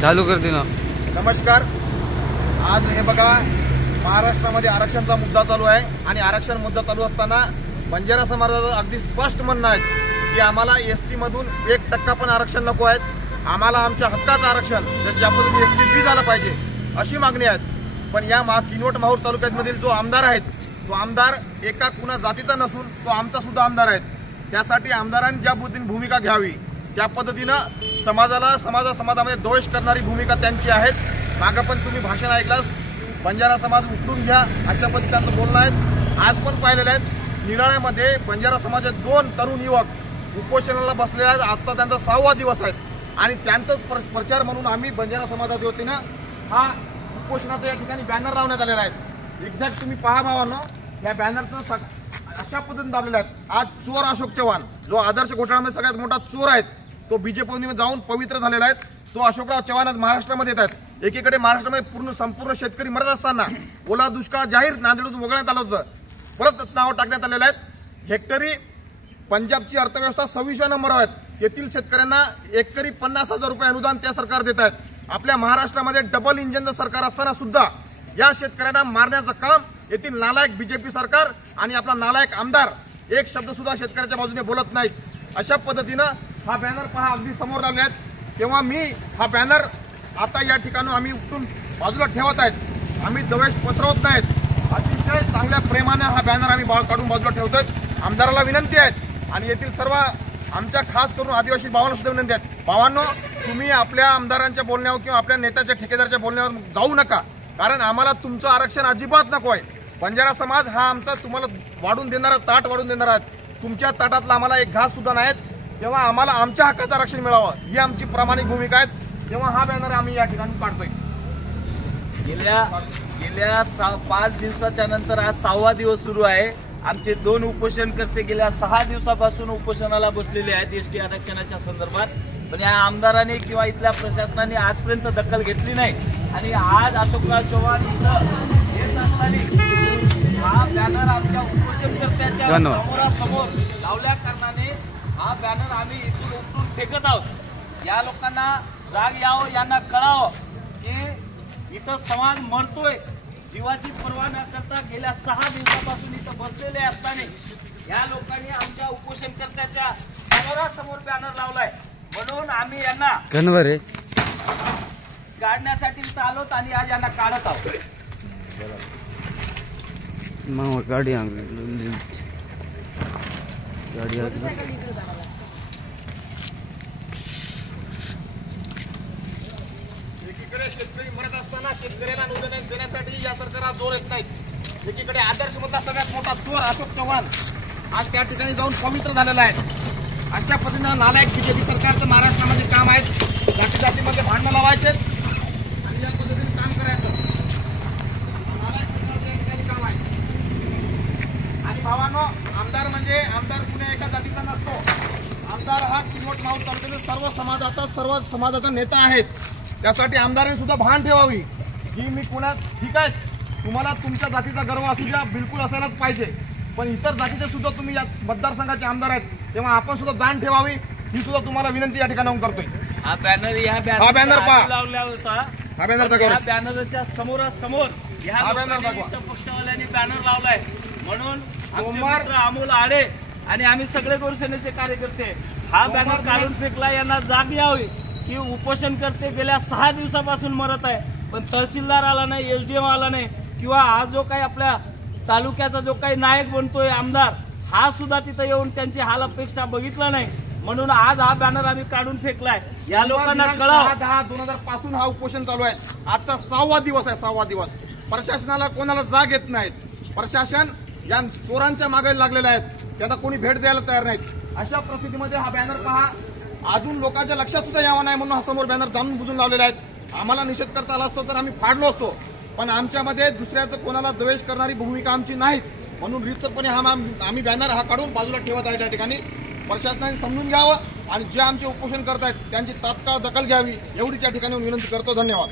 चालू कर दे ना। नमस्कार। आज हे बघा, महाराष्ट्रामध्ये आरक्षणाचा मुद्दा चालू आहे आणि आरक्षण मुद्दा चालू असताना बंजारा समाजाचं अगदी स्पष्ट म्हणणं आहे की आम्हाला एसटी मधून 1% पण आरक्षण नको आहे। आम्हाला आमच्या हक्काचं आरक्षण ज्या पद्धतीने एसटी फ्री झालं पाहिजे अशी मागणी आहे। पण या किनवट माहूर तालुक्यामधील जो आमदार आहेत तो आमदार एका कुणा जातीचा नसून तो आमचा सुद्धा आमदार आहे। त्यासाठी आमदारांनी ज्या पद्धतीने भूमिका घ्यावी त्या पद्धतीनं समाजामध्ये द्वेष करणारी भूमिका त्यांची आहे। मागं पण तुम्ही भाषण ऐकलास, बंजारा समाज उठून घ्या अशा पद्धतीचं बोलणं आहे। आज पण पाहिलेलं आहे, निराळ्यामध्ये बंजारा समाजाचे 2 तरुण युवक उपोषणाला बसलेले आहेत। आजचा त्यांचा 6वा दिवस आहे आणि त्यांचा प्रचार म्हणून आम्ही बंजारा समाजाच्या वतीनं हा उपोषणाचा या ठिकाणी बॅनर लावण्यात आलेला आहे। एक्झॅक्ट तुम्ही पहा भावांनो, या बॅनरचं अशा पद्धतीने दाबलेलं आहे। आज चोर अशोक चव्हाण जो आदर्श घोटाळ्यामध्ये सगळ्यात मोठा चोर आहे तो बीजेपीमध्ये जाऊन पवित्र झालेला आहे। तो अशोकराव चव्हाण आज महाराष्ट्रामध्ये येत आहेत। एकीकडे महाराष्ट्रामध्ये संपूर्ण शेतकरी मरत असताना ओला दुष्काळ जाहीर नांदेडून वगळण्यात आलं होतं, परत नाव टाकण्यात आलेलं आहे। हेक्टरी पंजाबची अर्थव्यवस्था 26व्या नंबरवर आहे। येथील शेतकऱ्यांना एकरी 50,000 रुपये अनुदान त्या सरकार देत आहेत। आपल्या महाराष्ट्रामध्ये डबल इंजिनचं सरकार असताना सुद्धा या शेतकऱ्यांना मारण्याचं काम येथील नालायक बीजेपी सरकार आणि आपला नालायक आमदार एक शब्द सुद्धा शेतकऱ्याच्या बाजूने बोलत नाहीत। अशा पद्धतीनं हा बॅनर पहा अगदी समोर लावले आहेत। तेव्हा मी हा बॅनर आता या ठिकाणी आम्ही उठून बाजूला ठेवत आहेत। आम्ही द्वेष पसरवत नाहीत, अतिशय चांगल्या प्रेमाने हा बॅनर आम्ही काढून बाजूला ठेवतोय। आमदाराला विनंती आहे आणि येथील सर्व आमच्या खास करून आदिवासी भावांना सुद्धा विनंती आहे, भावांनो तुम्ही आपल्या आमदारांच्या बोलण्यावर किंवा आपल्या नेत्याच्या ठेकेदाराच्या बोलण्यावर जाऊ नका, कारण आम्हाला तुमचं आरक्षण अजिबात नको आहे। बंजारा समाज हा आमचा तुम्हाला वाढून देणारा ताट वाढून देणार आहे। तुमच्या ताटातला आम्हाला एक घास सुद्धा नाहीत, तेव्हा आम्हाला आमच्या हक्काचं आरक्षण मिळावं ही आमची प्रामाणिक भूमिका आहे। तेव्हा हा बॅनर आम्ही या ठिकाणी काढतोय। गेल्या 5 दिवसाच्या नंतर आज 6वा दिवस सुरू आहे। आमचे 2 उपोषणकर्ते गेल्या 6 दिवसापासून उपोषणाला बसलेले आहेत एसटी आरक्षणाच्या संदर्भात, पण या आमदारांनी किंवा इथल्या प्रशासनाने आजपर्यंत दखल घेतली नाही आणि आज अशोकराव चव्हाण इथं येत असताना हा बॅनर आमच्या उपोषणकर्त्याच्या समोरासमोर लावल्या कारणाने हा बॅनर आम्ही इथून उठून फेकत आहोत। या लोकांना जाग यावं, यांना कळावं की इथं समाज मरतोय, जीवाची पर्वा न करता गेल्या 6 दिवसापासून इथं बसलेले असताना या लोकांनी आमच्या उपोषणकर्त्याच्या समोरासमोर बॅनर लावलाय। म्हणून आम्ही यांना काढण्यासाठी इथं आलोत आणि आज यांना काढत आहोत। गाडी एकीकडे शेतकरी मरत असताना शेतकऱ्याला अनुदान देण्यासाठी या सरकारला जोर येत नाहीत। एकीकडे आदर्श मधला सगळ्यात मोठा चोर अशोक चव्हाण आज त्या ठिकाणी जाऊन पवित्र झालेला आहे। अशा पद्धतीनं नालायक बीजेपी सरकारचं महाराष्ट्रामध्ये काम आहे, जाती जातीमध्ये भांडणं लावायचे आणि या पद्धतीने काम करायचं। नालायक सरकारचं या ठिकाणी काम आहे। आणि भावांनो, आमदार म्हणजे आमदार कुण्या एका जातीचा नसतो। आमदार हा किनवट माहूर तालुक्यातील सर्व समाजाचा नेता आहे। त्यासाठी आमदारांनी सुद्धा भान ठेवावी की मी कुणा ठीक आहे, तुम्हाला तुमच्या जातीचा गर्व असू द्या, बिलकुल असायलाच पाहिजे, पण इतर जातीचे सुद्धा तुम्ही या मतदारसंघाचे आमदार आहेत, तेव्हा आपण सुद्धा जाण ठेवावी ही सुद्धा तुम्हाला विनंती या ठिकाणी करतोय। हा बॅनर लावला होता, हा बॅनर दाखवा। बॅनरच्या समोरासमोर या पक्षवाल्यांनी बॅनर लावलाय। म्हणून सोमवार अमोल आडे आणि आम्ही सगळे गोरसेनेचे कार्यकर्ते हा बॅनर काढून फेकला। यांना जाग यावी की उपोषण करते गेल्या 6 दिवसापासून मरत आहे, पण तहसीलदार आला नाही, एसडीएम आला नाही, किंवा हा जो काही आपल्या तालुक्याचा जो काही नायक बनतोय आमदार हा सुद्धा तिथं येऊन त्यांची हाल अपेक्षा बघितला नाही। म्हणून आज हा बॅनर आम्ही काढून फेकलाय। या लोकांना कळावं, 10/10/2000 पासून हा उपोषण चालू आहे। आजचा 6वा दिवस आहे। 6वा दिवस प्रशासनाला कोणाला जाग येत नाहीत। प्रशासन या चोरांच्या मागे लागलेले आहेत, त्यांना कोणी भेट द्यायला तयार नाहीत। अशा परिस्थितीमध्ये हा बॅनर पहा, अजून लोकांच्या लक्षात सुद्धा यावं नाही म्हणून हा समोर बॅनर जाणून बुजून लावलेले आहेत। आम्हाला निषेध करता आला असतो तर आम्ही फाडलो असतो, पण आमच्यामध्ये दुसऱ्याचं कोणाला द्वेष करणारी भूमिका आमची नाहीत, म्हणून रितसरपणे आम्ही बॅनर हा काढून बाजूला ठेवत आहे। त्या ठिकाणी प्रशासनाने समजून घ्यावं आणि जे आमचे उपोषण करतायत त्यांची तात्काळ दखल घ्यावी एवढीच या ठिकाणी विनंती करतो। धन्यवाद।